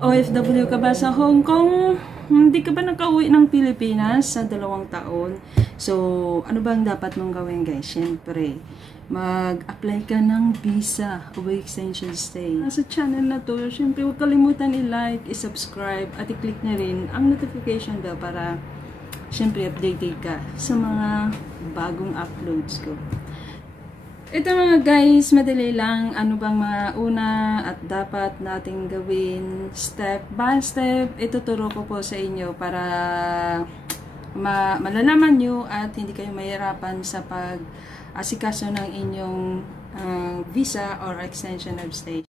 OFW ka ba sa Hong Kong? Hindi ka ba nakauwi ng Pilipinas sa 2 taon? So, ano bang dapat mong gawin, guys? Siyempre, mag-apply ka ng visa o extension stay. Sa channel na to, siyempre huwag kalimutan i-like, i-subscribe, at i-click na rin ang notification bell para siyempre updated ka sa mga bagong uploads ko. Ito mga guys, madali lang. Ano bang mga una at dapat nating gawin step by step. Ituturo ko po sa inyo para malalaman nyo at hindi kayo mahirapan sa pag-asikaso ng inyong visa or extension of stay.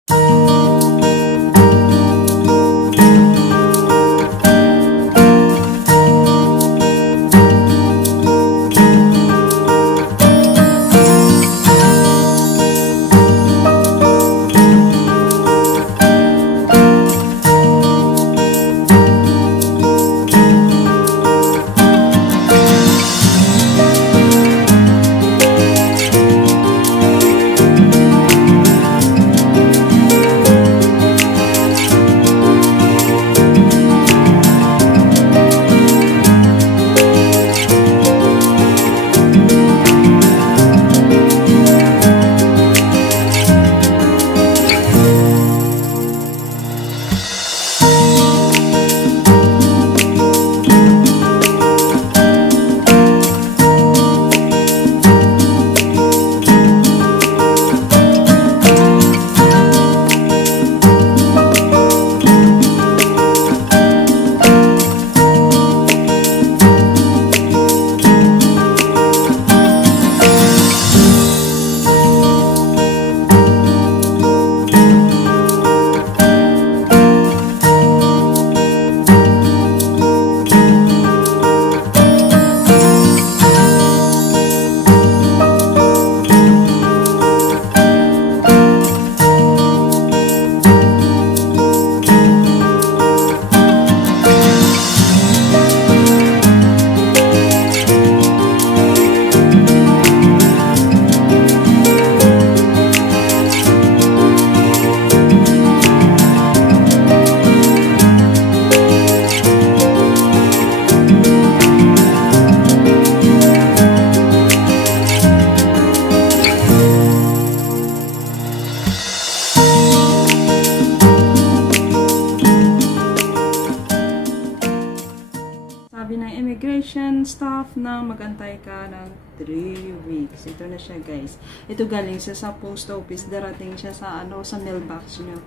Immigration staff na magantay ka ng 3 weeks. Ito na siya, guys. Ito galing sa post office. Darating siya sa sa mailbox nyo.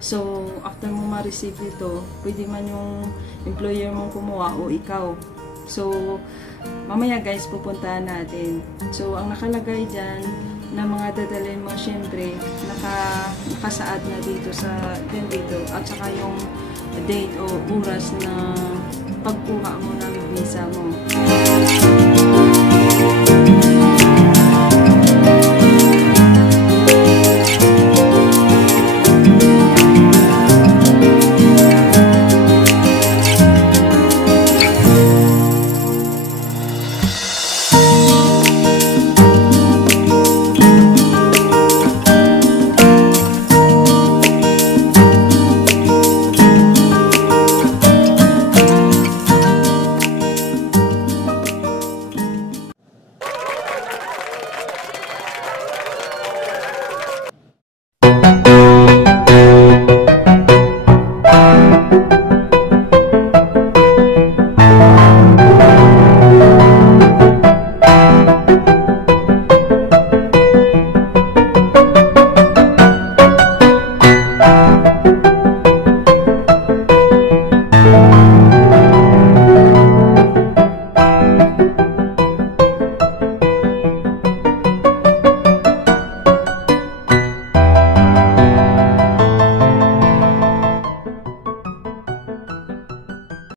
So, after mo ma-receive ito, pwede man yung employer mong kumuha o ikaw. So, mamaya guys, pupuntahan natin. So, ang nakalagay dyan na mga dadalhin mo, syempre, nakasaad na dito dito. At saka yung date o oras na pagkuha mo ng visa mo.